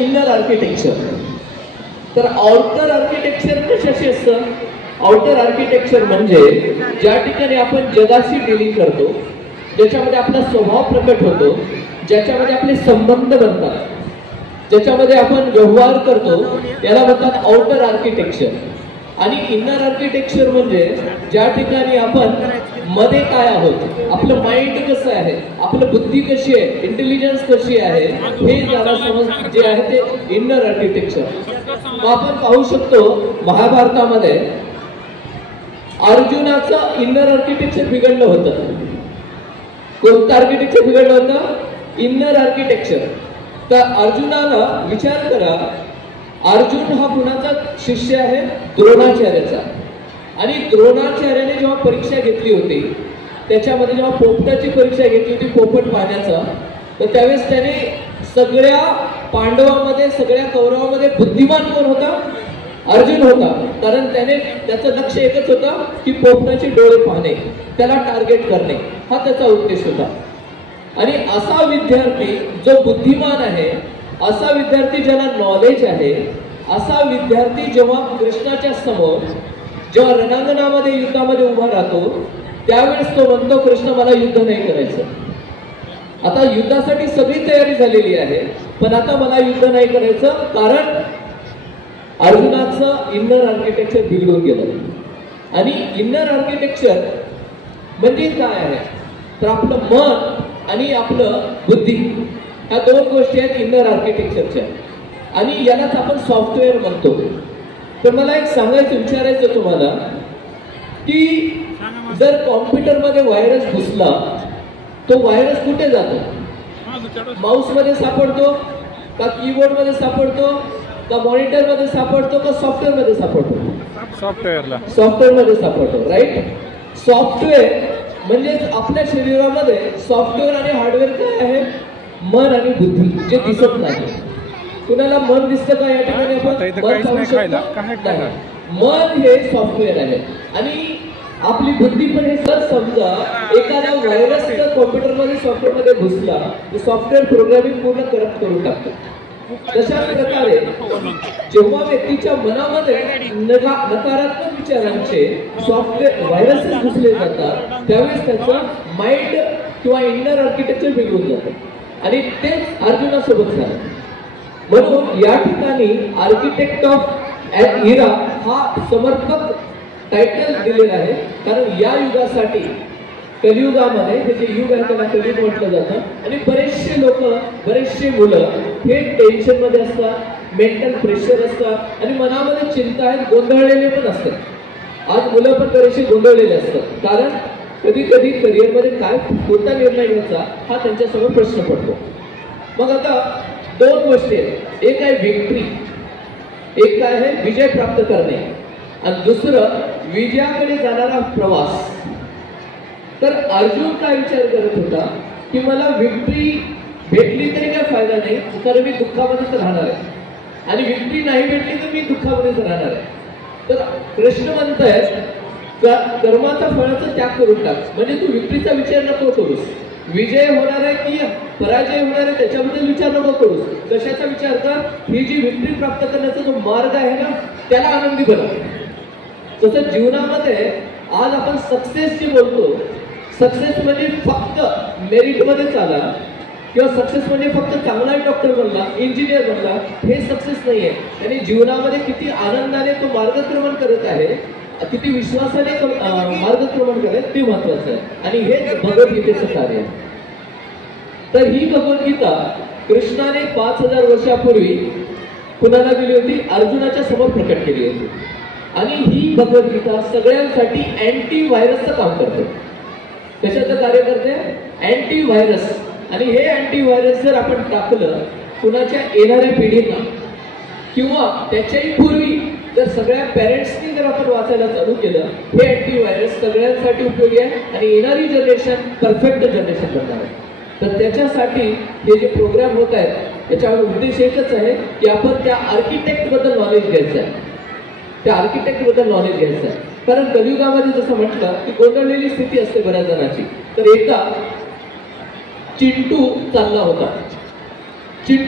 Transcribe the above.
Inner architecture. तर outer architecture कशाशी असतं? आउटर आर्किटेक्चर म्हणजे ज्या ठिकाणी आपण जगाशी डीलिंग करतो, ज्याच्यामध्ये आपला स्वभाव प्रकट होतो, ज्याच्यामध्ये आपले संबंध बनतात, ज्याच्यामध्ये आपण व्यवहार करतो, त्याला म्हणतात आउटर आर्किटेक्चर. आणि इनर आर्किटेक्चर म्हणजे ज्या ठिकाणी आपण मध्ये काय आहोत, आपलं माइंड कसं आहे, आपलं बुद्धी कशी आहे, इंटेलिजन्स कशी आहे, हे ज्याला समज जे आहे ते इनर आर्किटेक्चर. आपण पाहू शकतो महाभारतामध्ये अर्जुनाचं इनर आर्किटेक्चर बिघडलं होतं. कोणतं आर्किटेक्चर बिघडलं होतं? Inner architecture. तर अर्जुनाला विचार करा, अर्जुन हा कुणाचा शिष्य आहे? द्रोणाचार्याचा. आणि द्रोणाचार्याने जेव्हा परीक्षा घेतली होती, त्याच्यामध्ये जेव्हा पोपटाची परीक्षा घेतली होती, पोपट पाहण्याचा, तर त्यावेळेस त्याने सगळ्या पांडवांमध्ये, सगळ्या कौरवांमध्ये बुद्धिमान कोण होता? अर्जुन होता. कारण त्याने त्याचं लक्ष एकच होतं की पोपटाचे डोळे पाहणे, त्याला टार्गेट करणे, हा त्याचा उद्देश होता. आणि असा विद्यार्थी जो बुद्धिमान आहे, असा विद्यार्थी ज्याला नॉलेज आहे, असा विद्यार्थी जेव्हा कृष्णाच्या समोर, जेव्हा रणांगणामध्ये युद्धामध्ये उभा राहतो, त्यावेळेस तो म्हणतो, कृष्ण मला युद्ध नाही करायचं. आता युद्धासाठी सगळी तयारी झालेली आहे, पण आता मला युद्ध नाही करायचं, कारण अर्जुनाचं इनर आर्किटेक्चर बिघडून गेलं. आणि इनर आर्किटेक्चर म्हणजे काय आहे? तर आपलं मन आणि आपलं बुद्धी, ह्या दोन गोष्टी आहेत इनर आर्किटेक्चरच्या. आणि यालाच आपण सॉफ्टवेअर म्हणतो. तर मला एक सांगायचं, विचारायचं तुम्हाला, की जर कॉम्प्युटरमध्ये व्हायरस घुसला, तो व्हायरस कुठे जातो? माऊस मध्ये सापडतो का, कीबोर्ड मध्ये सापडतो का, मॉनिटर मध्ये सापडतो का, सॉफ्टवेअर मध्ये सापडतो? सॉफ्टवेअर मध्ये सापडतो, राईट. सॉफ्टवेअर म्हणजे आपल्या शरीरामध्ये सॉफ्टवेअर आणि हार्डवेअर काय आहे? मन आणि बुद्धी, जे दिसत नाही. कुणाला मन दिसतं का? या ठिकाणी आपण मन पाहू शकतो. मन हे सॉफ्टवेअर आहे आणि आपली बुद्धी पण हे. जर समजा एखादा व्हायरस जर कॉम्प्युटरमध्ये, सॉफ्टवेअरमध्ये घुसला, तर सॉफ्टवेअर प्रोग्रामिंग पूर्ण करप्ट करून टाकतो. तशाच प्रकारे जेव्हा व्यक्तीच्या मनामध्ये नकारात्मक विचारांचे सॉफ्टवेअर व्हायरसेस घुसले जातात, त्यावेळेस त्याचं माइंड किंवा इनर आर्किटेक्चर बिघडून जातं. आणि तेच अर्जुनासोबत झालं. म्हणून या ठिकाणी आर्किटेक्ट ऑफ इरा हा समर्पक टायटल दिलेला आहे. कारण या युगासाठी, कलियुगामध्ये, हे जे युग आहे त्याला कलियुग म्हटलं जातं. आणि बरेचसे लोक, बरेचसे मुलं हे टेन्शन मध्ये असतात, मेंटल प्रेशर असतात आणि मनामध्ये चिंता आहेत, गोंधळलेले पण असतात. आज मुलं पण बरेचसे गोंधळलेले असतात, कारण कधी कधी करिअरमध्ये काय, कोणता निर्णय घ्यायचा हा त्यांच्यासमोर प्रश्न पडतो. मग आता दोन गोष्टी आहेत, एक आहे विक्ट्री, एक काय आहे विजय प्राप्त करणे, आणि दुसरं विजयाकडे जाणारा प्रवास. तर अर्जुन काय विचार करत होता की मला विक्ट्री भेटली तरी काय फायदा नाही, तर मी दुःखामध्येच राहणार आहे, आणि विक्ट्री नाही भेटली तर मी दुःखामध्येच राहणार आहे. तर कृष्ण म्हणतायत कर्माचा फळाचा त्याग करून टाक. म्हणजे तू विक्ट्रीचा विचार नको करूस, विजय होणार आहे की पराजय होणार आहे त्याच्याबद्दल विचार नको करूस. कशाचा विचार कर? ही जी विक्ट्री प्राप्त करण्याचा जो मार्ग आहे ना, त्याला आनंदी बनव. तसं जीवनामध्ये आज आपण सक्सेस जे बोलतो, सक्सेस म्हणजे फक्त मेरिट मध्ये चाला, किंवा सक्सेस म्हणजे फक्त चांगला डॉक्टर बनला, इंजिनियर बनला, हे सक्सेस नाहीये. आणि जीवनामध्ये किती आनंदाने तो मार्गक्रमण करत आहे, किती विश्वासाने मार्गक्रमण करत, ते महत्वाचं आहे. आणि हे भगवद्गीतेचं कार्य आहे. तर ही भगवद्गीता कृष्णाने 5000 वर्षापूर्वी कुणाला दिली होती? अर्जुनाच्या समोर प्रकट केली होती. आणि ही भगवद्गीता सगळ्यांसाठी अँटी व्हायरसचं काम करते. कशाचं कार्य करते? Anti virus. आणि हे अँटी व्हायरस जर आपण टाकलं कुणाच्या येणाऱ्या पिढींना, किंवा त्याच्याही पूर्वी जर सगळ्या पेरेंट्सनी जर आपण वाचायला चालू केलं, हे अँटी व्हायरस सगळ्यांसाठी उपयोगी आहे आणि येणारी जनरेशन परफेक्ट जनरेशन बनणार आहे. तर त्याच्यासाठी हे जे प्रोग्राम होत आहेत, याच्यावर उद्देश एकच आहे की आपण त्या आर्किटेक्ट बद्दल नॉलेज घ्यायचं आहे, त्या आर्किटेक्ट बद्दल नॉलेज घ्यायचं आहे. कारण कलियुगामध्ये जसं म्हटलं की गोंधळलेली स्थिती असते बऱ्याच जणांची. तर एकदा चिंटू चालला होता. चिंटू